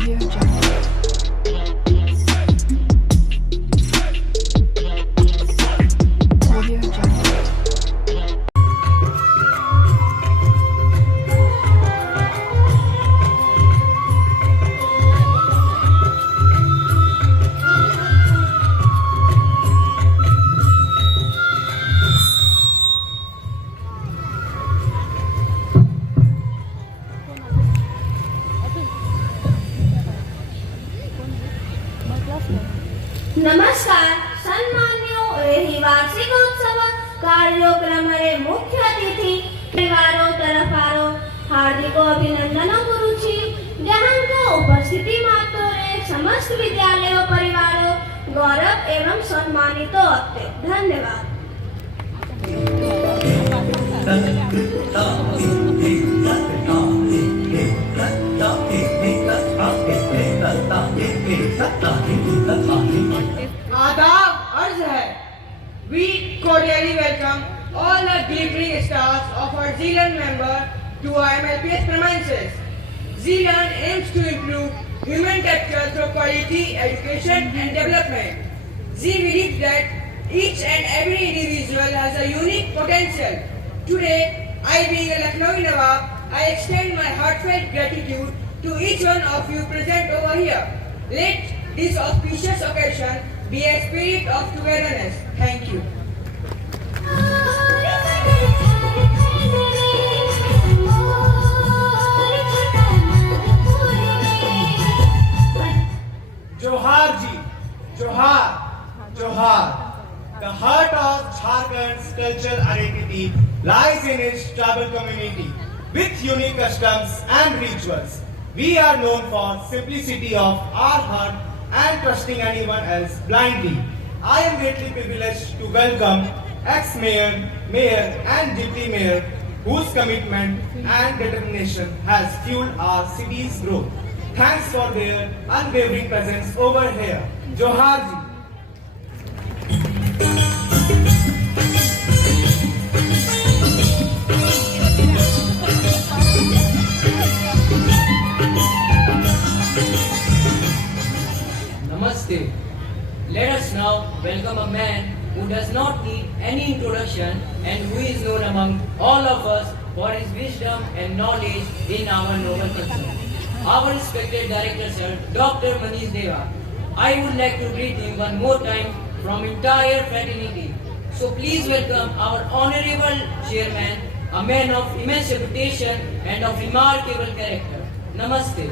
Audio Jungle. Audio Jungle. नमस्कार सन्मान्यो ଏହି વાર્ષિક ઉત્સવ કાર્યક્રમରେ મુખ્ય અતિથિ પરિવારો તરફારો હાર્દિક અભિનંદન કરુଛି ଯାହାଙ୍କ ଉପସ୍ଥିତି ମାତ୍ରରେ ସମସ୍ତ ବିଦ୍ୟାଳୟ ପରିବାର ଗୌରବ ଏବଂ ସମ୍ମାନିତ ଅଟେ ଧନ୍ୟବାଦ। आदाब अर्ज है। We cordially welcome all the glittering stars of our Zealand member to our MLPS premises. Zealand aims to improve human capital through quality education and development. We believe that each and every individual has a unique potential. Today, I being a Lucknowi Nawab, I extend my heartfelt gratitude to each one of you present over here. Let this auspicious occasion be a spirit of togetherness. Thank you. Johar ji, Johar, Johar. The heart of Jharkhand's cultural identity lies in its tribal community with unique customs and rituals. We are known for simplicity of our heart and trusting anyone else blindly. I am greatly privileged to welcome ex-mayor, mayor and deputy mayor whose commitment and determination has fueled our city's growth. Thanks for their unwavering presence over here. Johar ji. Namaste. Let us now welcome a man who does not need any introduction and who is known among all of us for his wisdom and knowledge in our noble concern. Our respected director sir, Dr. Manish Deva. I would like to greet him one more time from entire fraternity. So please welcome our honorable chairman, a man of immense reputation and of remarkable character. Namaste.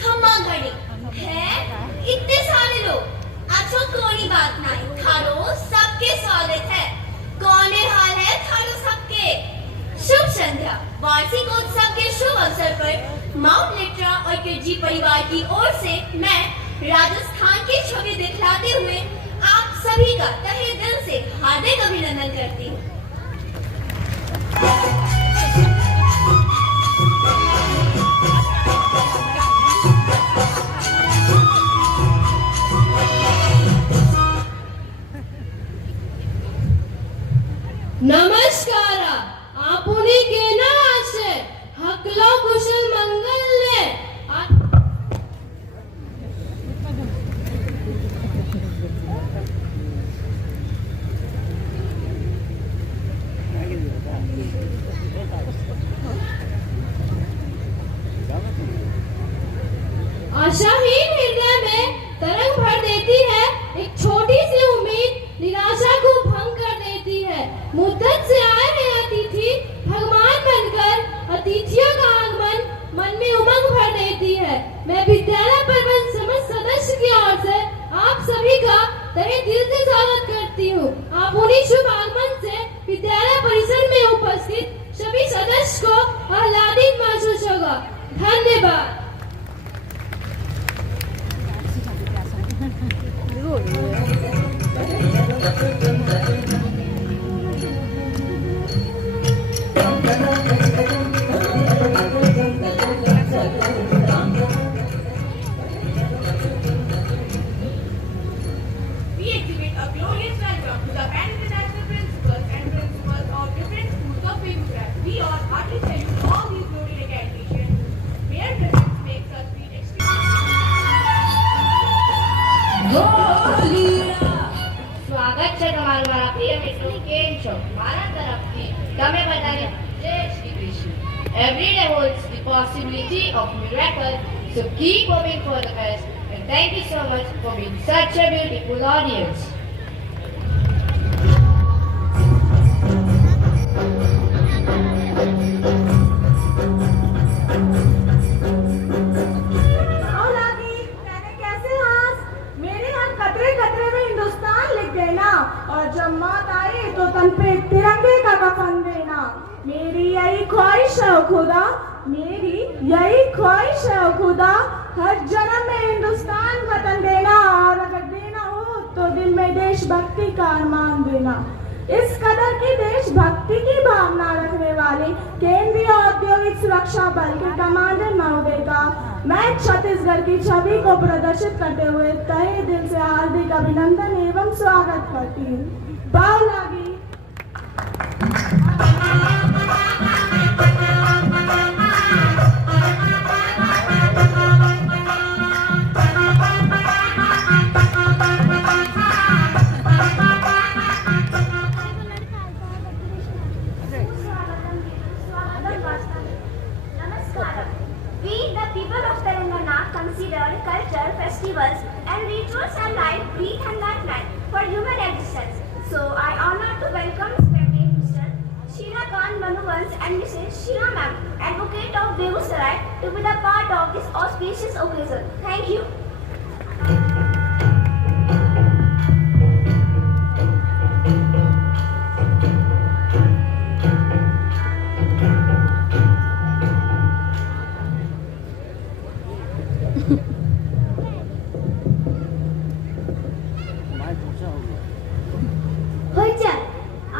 खम्मा घड़ी है इतने सारे लोग अच्छा कोई बात नहीं थारो सबके स्वागत है कौन हाल है थारो सबके शुभ संध्या वार्षिक उत्सव के शुभ अवसर पर माउंट लिट्रा और किरजी परिवार की ओर से मैं राजस्थान की छवि दिखलाते हुए आप सभी का तहे दिल से हार्दिक अभिनंदन करती हूँ। नमस्कार आपुनी केना आशे हकलो कुशल मंगल ले आशाहीन हृदय में तरंग भर देती है एक छोटी सी उम्मीद निराशा को भंग कर देती है मुद्दत से आए हैं अतिथि भगवान बनकर अतिथियों का आगमन मन में उमंग भर देती है। मैं विद्यालय प्रबंध समस्त सदस्य की ओर से आप सभी का तहे दिल से स्वागत करती हूँ। आप उन्हीं शुभ आगमन से विद्यालय परिसर में उपस्थित सभी सदस्य को आह्लादित महसूस होगा। धन्यवाद। We exhibit a glowing છે તમારું મારા પ્રિય મિત્રો કેમ છો મારા તરફથી તમે બધાને જય Shri Krishna. Every day holds the possibility of miracle, so keep hoping for the best and thank you so much for being such a beautiful audience. और जब मौत आए तो तन पे तिरंगे का कफन देना. मेरी यही ख्वाहिश है ओ खुदा, मेरी यही ख्वाहिश है ओ खुदा, हर जन्म में हिंदुस्तान वतन देना, और अगर देना हो तो दिल में देशभक्ति का अरमान देना. इस कदर की देशभक्ति की भावना रखने वाले केंद्रीय औद्योगिक सुरक्षा बल के कमांडर महोदय का मैं छत्तीसगढ़ की छवि को प्रदर्शित करते हुए तहे दिल से हार्दिक अभिनंदन एवं स्वागत करती हूँ. बाव लागी. We, the people of Telangana, consider culture, festivals, and rituals are life, breathe, and lifeline for human existence. So, I honor to welcome Respected Mr. Sheila Khan Manuvans and Mrs. Sheila Ma'am, Advocate of Begusarai, to be the part of this auspicious occasion. Thank you.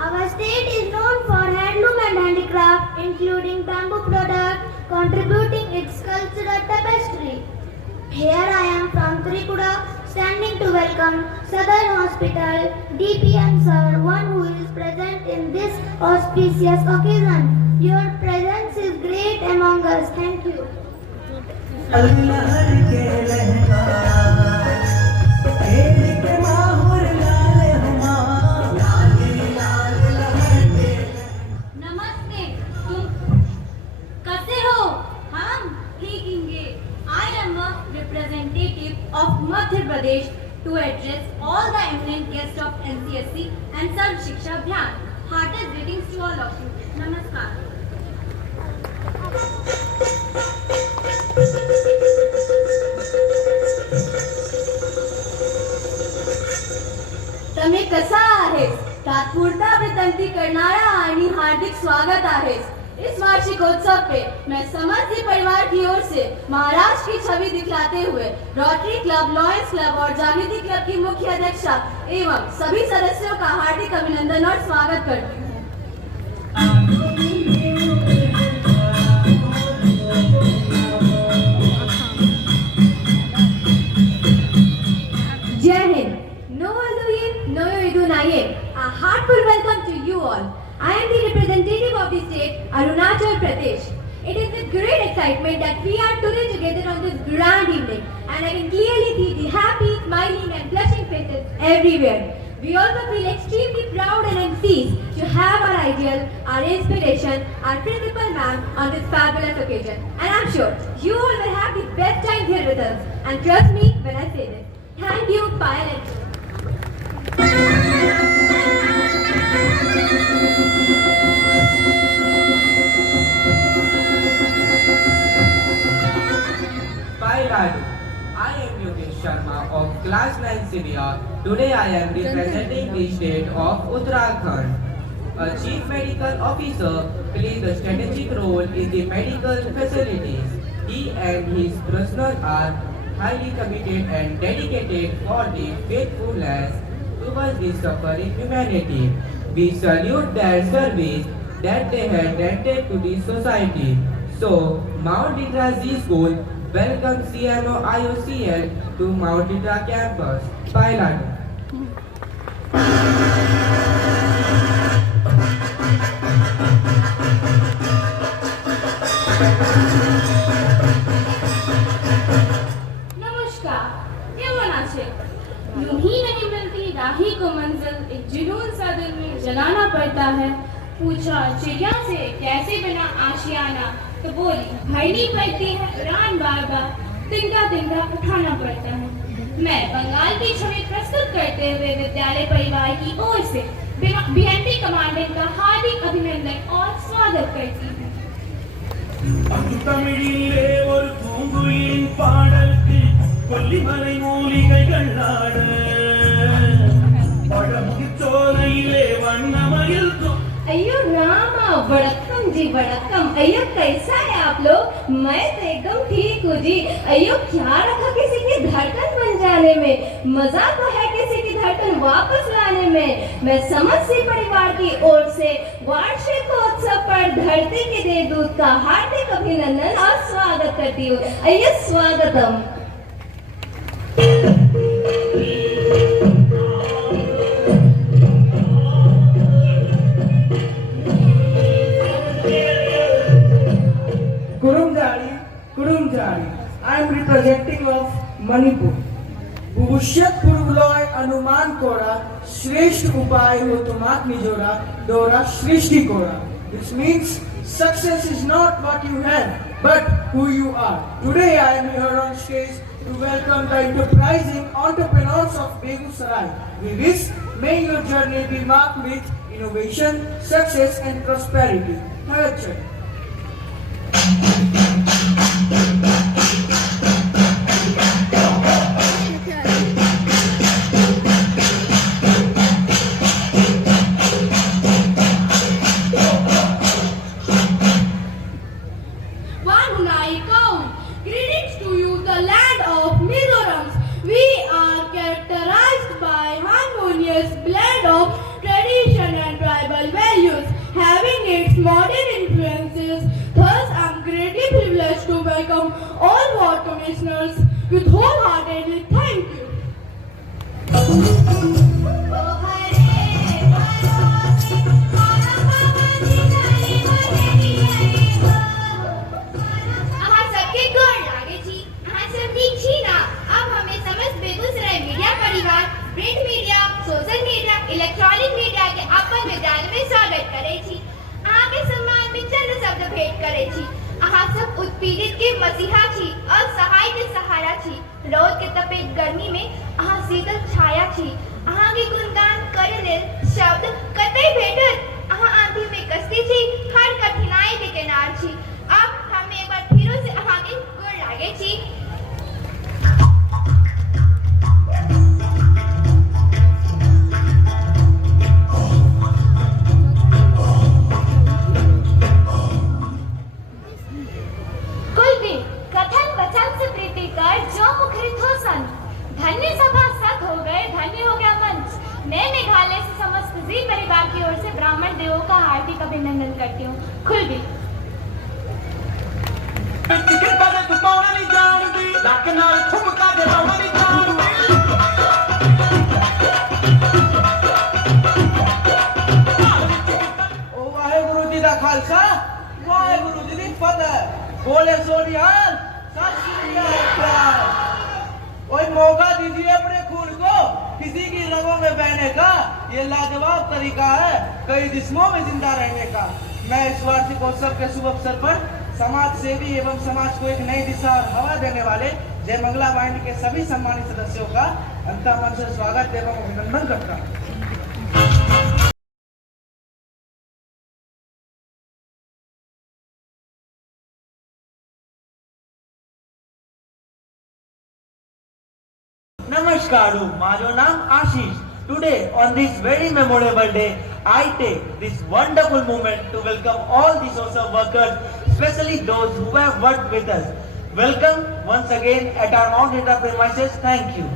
Our state is known for handloom and handicraft, including bamboo products, contributing its cultural tapestry. Here I am from Tripura, standing to welcome Southern Hospital, DPM sir, one who is present in this auspicious occasion. Your presence is great among us. Thank you. नमस्ते, तुम कैसे हो? हम ठीक होंगे. I am a representative of Madhya Pradesh to address all the eminent guests of NCSC and Sarv Shiksha Abhiyan. Heartiest greetings to all of you. Namaskar. તમે कसा आहेस? तात्पुरता विनंती करणारा आणि हार्दिक स्वागत आहेस. इस वार्षिकोत्सव पे मैं समस्त परिवार की ओर से महाराष्ट्र की छवि दिखलाते हुए रोटरी क्लब, लॉयंस क्लब और जागृति क्लब की मुख्य अध्यक्षा एवं सभी सदस्यों का हार्दिक अभिनंदन और स्वागत करती हूँ. जय Hind. No Idunaye. A heartful welcome to you all. I am the representative of the state, Arunachal Pradesh. It is with great excitement that we are today together on this grand evening, and I can clearly see the happy, smiling and blushing faces everywhere. We also feel extremely proud and enthused to have our ideal, our inspiration, our principal ma'am on this fabulous occasion. And I'm sure you all will have the best time here with us. And trust me when I say this. Thank you, bye and enjoy. Ladu. I am Yogesh Sharma of Class 9 Syria. Today I am representing the state of Uttarakhand. A chief medical officer plays a strategic role in the medical facilities. He and his personnel are highly committed and dedicated for the faithfulness towards the suffering humanity. We salute their service that they have rendered to the society. So, Mount Litra Z School welcome CMO IOCL to Mount Litra campus. Bye, Ladu. नमस्कार, केमन आছেন? নুহি নাকি বলতে राही को मंजिल एक जुनून सा दिल में जलाना पड़ता है। पूछा चिड़िया से कैसे बना आशियाना, तो बोली भरनी पड़ती है उड़ान बार बार, तिनका तिनका उठाना पड़ता है। मैं बंगाल की छवि प्रस्तुत करते हुए विद्यालय परिवार की ओर से बीएमपी कमांडेंट का हार्दिक अभिनंदन और स्वागत करती हूँ। அந்தமிழிலே ஒரு பூங்குயிலின் பாடலுக்கு கொல்லிமலை மூலிகைகள் ஆட பழமுதிர்ச்சோலையிலே வண்ணமயில் अयो रामा, वड़क्कम जी वड़क्कम। अयो कैसा है आप लोग? मैं तो एकदम ठीक हूँ जी। अयो क्या रखा किसी की धड़कन बन जाने में, मजा तो है किसी की धड़कन वापस लाने में। मैं समझ सी परिवार की ओर से वार्षिक उत्सव पर धरती के देवदूत का हार्दिक अभिनंदन और स्वागत करती हूँ। अयो स्वागतम। Kurumjari, I am representing of Manipur. भविष्यत पूर्वलय अनुमान कोरा श्रेष्ठ उपाय हो तुमाक निजोरा डोरा सृष्टि कोरा. This means success is not what you have, but who you are. Today I am here on stage to welcome the enterprising entrepreneurs of Begusarai. We wish may your journey be marked with innovation, success and prosperity. Nurture. Greetings to you, the land of Mizorams. We are characterized by harmonious blend of tradition and tribal values, having its modern influences. Thus, I am greatly privileged to welcome all ward commissioners with wholeheartedly thank you. Print media, social media, electronic media के अपन विद्यालय में स्वागत करे छी। अहाँ के सम्मान में चंद शब्द भेंट करे छी। अहाँ सब उत्पीड़ित के मसीहा छी और सहाय के सहारा छी। रौद के तपेत गर्मी में अहाँ शीतल छाया छी। अहाँ के गुणगान करे लेल शब्द कतई भेटत। अहाँ आंधी में कश्ती छी, हर कठिनाई के किनार छी। अब हम एक बार फिर से अहाँ के गोड़ लागे छी। धन्य सभा सत हो गए, धन्य हो गया मंच। मैं मेघालय से समस्त जी परिवार की ओर से ब्राह्मण देवों का हार्दिक अभिनंदन करती हूँ। खुल भी वाहेगुरु जी का खालसा, वाहेगुरु जी की फतेह। बोले सोनिहाल, सत श्री अकाल। कोई मौका दीजिए अपने खून को किसी की रगों में बहने का, ये लाजवाब तरीका है कई जिस्मों में जिंदा रहने का। मैं इस वार्षिक उत्सव के शुभ अवसर पर समाज सेवी एवं समाज को एक नई दिशा और हवा देने वाले जय मंगला वाहिनी के सभी सम्मानित सदस्यों का अंतःमन से स्वागत एवं अभिनंदन करता हूँ। Namaskar, my name Ashish. Today, on this very memorable day, I take this wonderful moment to welcome all the social workers, especially those who have worked with us. Welcome once again at our Mount Heta premises. Thank you.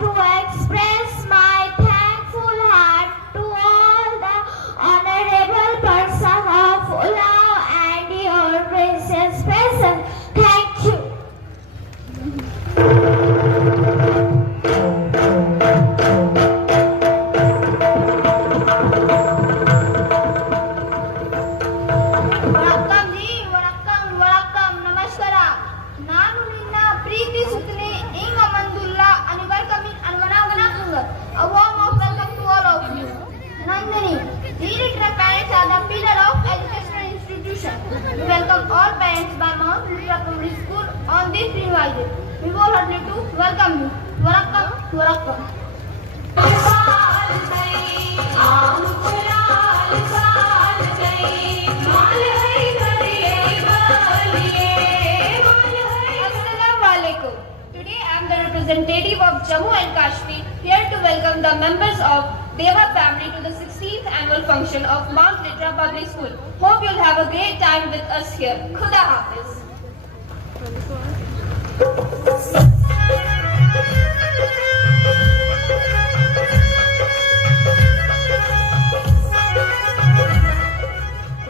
To express my thankful heart to all the We welcome all parents by Mount Litra Public School on this green day. We wholeheartedly to welcome you. Welcome, welcome. Assalamualaikum. Today I am the representative of Jammu and Kashmir here to welcome the members of Deva family to the 16th annual function of Mount Litra Public School. Hope you'll have a great time with us here. Khuda Hafiz.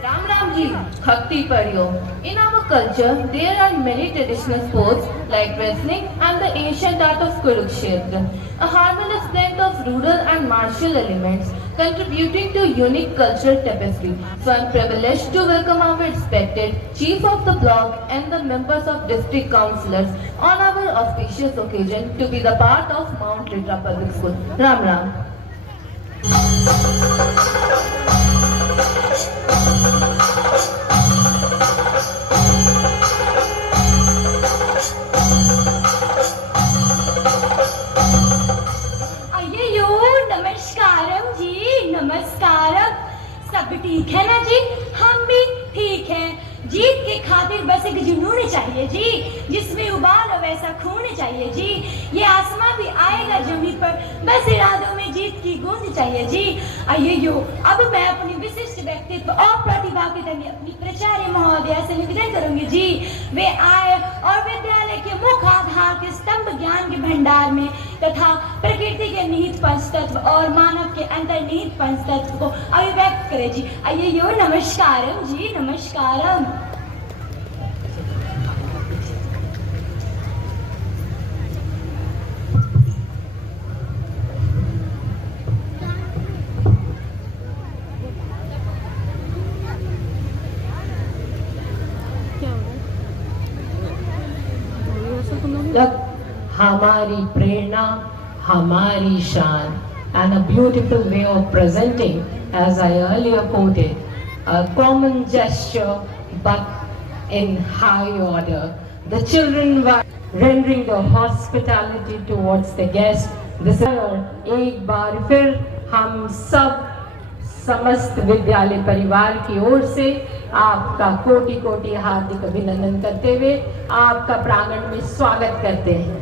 Ram Ram Ji, Bhakti Padiyo. In our culture, there are many traditional sports like wrestling and the ancient art of Kurukshetra, a harmonious blend of rural and martial elements contributing to unique cultural tapestry. So I am privileged to welcome our respected Chief of the Block and the members of District Councillors on our auspicious occasion to be the part of Mount Litra Public School. Ram Ram. नमस्कारम जी, नमस्कारम। सब ठीक है ना जी? हम भी ठीक हैं। जीत के खातिर बस एक जुनून चाहिए जी, जिसमें उबाल और वैसा खून चाहिए जी। ये आसमां भी आएगा जमीन पर, बस इरादों में जीत की गूंज चाहिए जी। आइए यो, अब मैं अपनी विशिष्ट व्यक्तित्व और प्रतिभा के तने अपनी प्राचार्य महोदया से निवेदन करूंगी जी। वे आए और विद्यालय के मुख्य आधार के स्तंभ ज्ञान के भंडार में तथा प्रकृति के निहित पंच तत्व और मानव के अंतर्निहित पंच तत्व को अभिव्यक्त करे जी। आइए यो, नमस्कारम जी, नमस्कारम। हमारी प्रेरणा, हमारी शान, and a beautiful way of presenting, as I earlier quoted, a common gesture but in high order. The children were rendering the hospitality towards the guests. This एक बार फिर हम सब समस्त विद्यालय परिवार की ओर से आपका कोटि कोटि हार्दिक अभिनंदन करते हुए आपका प्रांगण में स्वागत करते हैं।